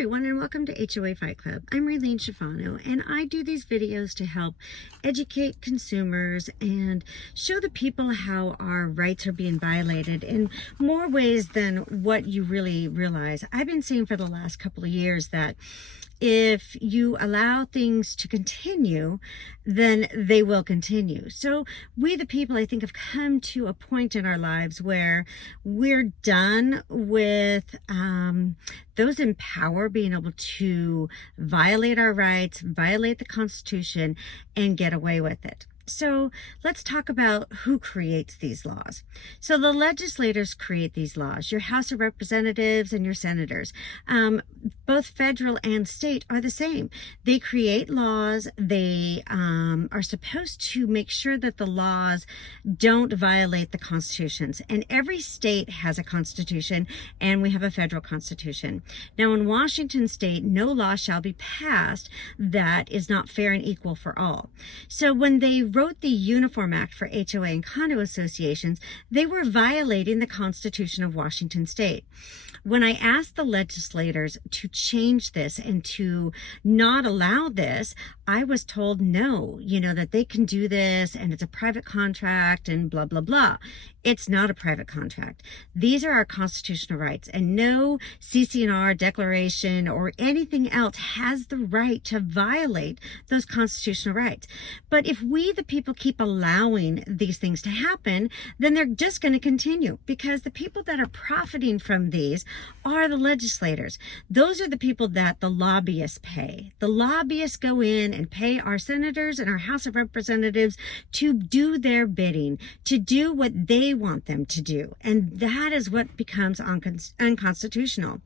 everyone, and welcome to HOA Fight Club. I'm Raylene Schifano, and I do these videos to help educate consumers and show the people how our rights are being violated in more ways than what you really realize. I've been saying for the last couple of years that if you allow things to continue, then they will continue. So we, the people, I think, have come to a point in our lives where we're done with those in power being able to violate our rights, violate the Constitution, and get away with it. So let's talk about who creates these laws. So the legislators create these laws, your House of Representatives and your senators. Both federal and state are the same. They create laws. They are supposed to make sure that the laws don't violate the constitutions. And every state has a constitution, and we have a federal constitution. Now in Washington state, no law shall be passed that is not fair and equal for all. So when they wrote the Uniform Act for HOA and condo associations, they were violating the Constitution of Washington state. When I asked the legislators to change this and to not allow this, I was told no, that they can do this and it's a private contract and blah, blah, blah. It's not a private contract. These are our constitutional rights, and no CC&R declaration or anything else has the right to violate those constitutional rights. But if we, the people, keep allowing these things to happen, then they're just going to continue, because the people that are profiting from these are the legislators. Those are the people that the lobbyists pay. The lobbyists go in and pay our senators and our House of Representatives to do their bidding, to do what they want them to do. And that is what becomes unconstitutional.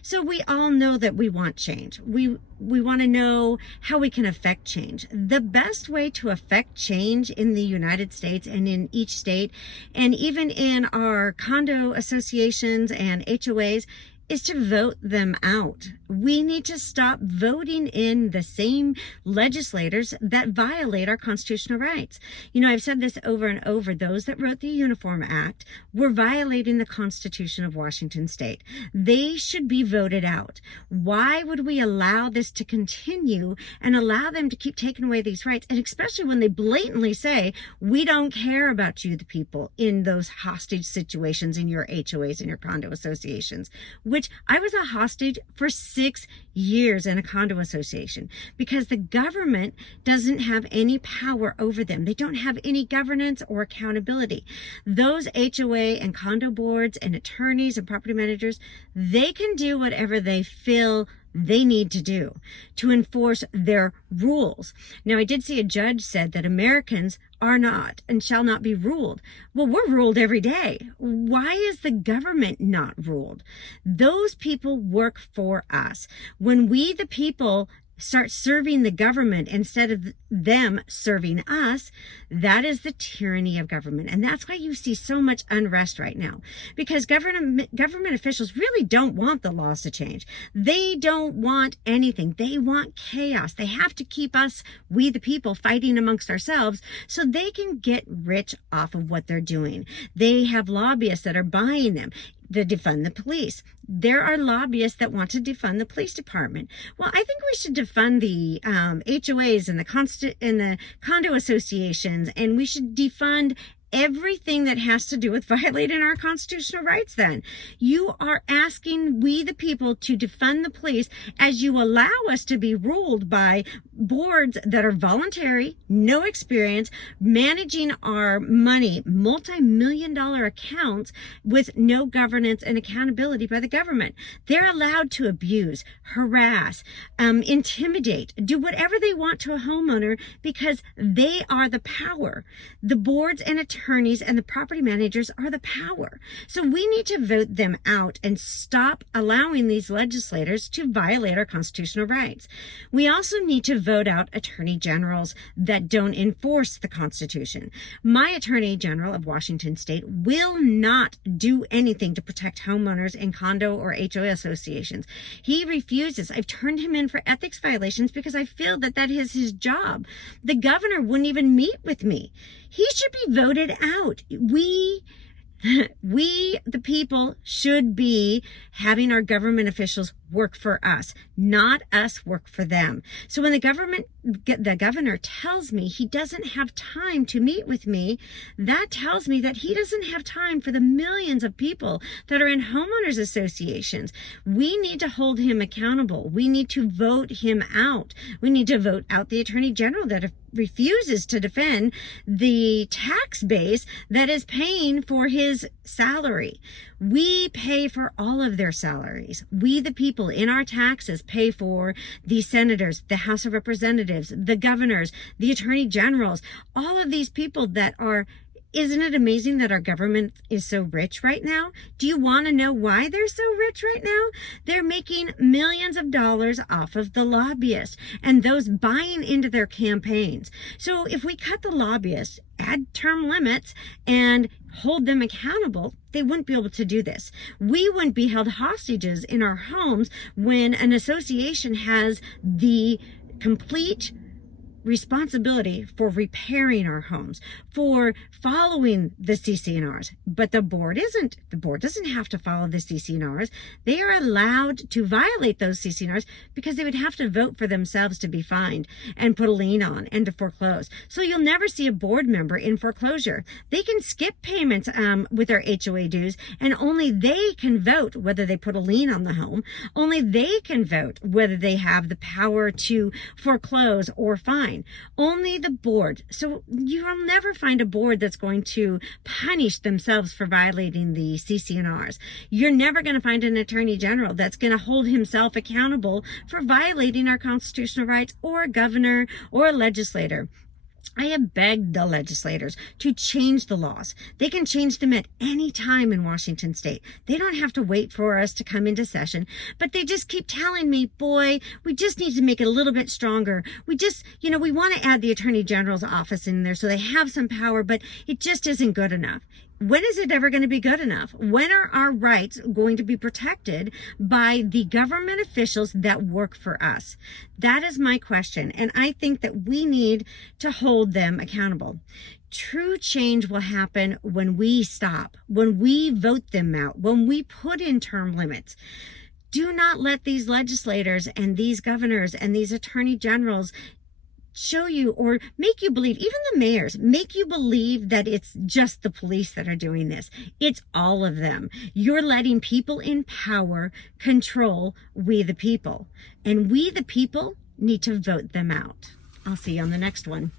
So we all know that we want change. We want to know how we can affect change. The best way to affect change in the United States and in each state, and even in our condo associations and HOAs, is to vote them out. We need to stop voting in the same legislators that violate our constitutional rights. I've said this over and over. Those that wrote the Uniform Act were violating the Constitution of Washington state. They should be voted out. Why would we allow this to continue and allow them to keep taking away these rights? And especially when they blatantly say, we don't care about you, the people, in those hostage situations in your HOAs and your condo associations, which I was a hostage for 6 years in a condo association, because the government doesn't have any power over them. They don't have any governance or accountability. Those HOA and condo boards and attorneys and property managers, they can do whatever they feel they need to do to enforce their rules. Now, I did see a judge said that Americans are not and shall not be ruled. Well, we're ruled every day. Why is the government not ruled? Those people work for us. When we, the people, start serving the government instead of them serving us, that is the tyranny of government. And that's why you see so much unrest right now, because government officials really don't want the laws to change. They don't want anything. They want chaos. They have to keep us, we the people, fighting amongst ourselves so they can get rich off of what they're doing. They have lobbyists that are buying them to defund the police. There are lobbyists that want to defund the police department. Well, I think we should defund the HOAs and the condo associations, and we should defund everything that has to do with violating our constitutional rights. Then you are asking we the people to defund the police as you allow us to be ruled by boards that are voluntary, no experience, managing our money, multi-million-dollar accounts with no governance and accountability by the government. They're allowed to abuse, harass, intimidate, do whatever they want to a homeowner because they are the power. The boards and attorneys and the property managers are the power. So we need to vote them out and stop allowing these legislators to violate our constitutional rights. We also need to vote out attorney generals that don't enforce the Constitution. My attorney general of Washington state will not do anything to protect homeowners in condo or HOA associations. He refuses. I've turned him in for ethics violations because I feel that that is his job. The governor wouldn't even meet with me. He should be voted out. We We, the people, should be having our government officials work for us, not us work for them. So when the governor tells me he doesn't have time to meet with me, that tells me that he doesn't have time for the millions of people that are in homeowners associations. We need to hold him accountable. We need to vote him out. We need to vote out the Attorney General that refuses to defend the tax base that is paying for his salary. We pay for all of their salaries. We, the people, in our taxes pay for the senators, the House of Representatives, the governors, the attorney generals, all of these people that are. Isn't it amazing that our government is so rich right now? Do you want to know why they're so rich right now? They're making millions of dollars off of the lobbyists and those buying into their campaigns. So if we cut the lobbyists, add term limits, and hold them accountable, they wouldn't be able to do this. We wouldn't be held hostages in our homes when an association has the complete responsibility for repairing our homes, for following the CC&Rs, but the board isn't. The board doesn't have to follow the CC&Rs. They are allowed to violate those CC&Rs because they would have to vote for themselves to be fined and put a lien on and to foreclose. So you'll never see a board member in foreclosure. They can skip payments with their HOA dues, and only they can vote whether they put a lien on the home. Only they can vote whether they have the power to foreclose or fine. Only the board. So you'll never find a board that's going to punish themselves for violating the CC&Rs. You're never going to find an attorney general that's going to hold himself accountable for violating our constitutional rights, or a governor or a legislator. I have begged the legislators to change the laws. They can change them at any time in Washington state. They don't have to wait for us to come into session, but they just keep telling me, boy, we just need to make it a little bit stronger. We just, we want to add the Attorney General's office in there so they have some power, but it just isn't good enough. When is it ever going to be good enough? When are our rights going to be protected by the government officials that work for us? That is my question. And I think that we need to hold them accountable. True change will happen when we stop, when we vote them out, when we put in term limits. Do not let these legislators and these governors and these attorney generals show you or make you believe, even the mayors, make you believe that it's just the police that are doing this. It's all of them. You're letting people in power control we the people. And we the people need to vote them out. I'll see you on the next one.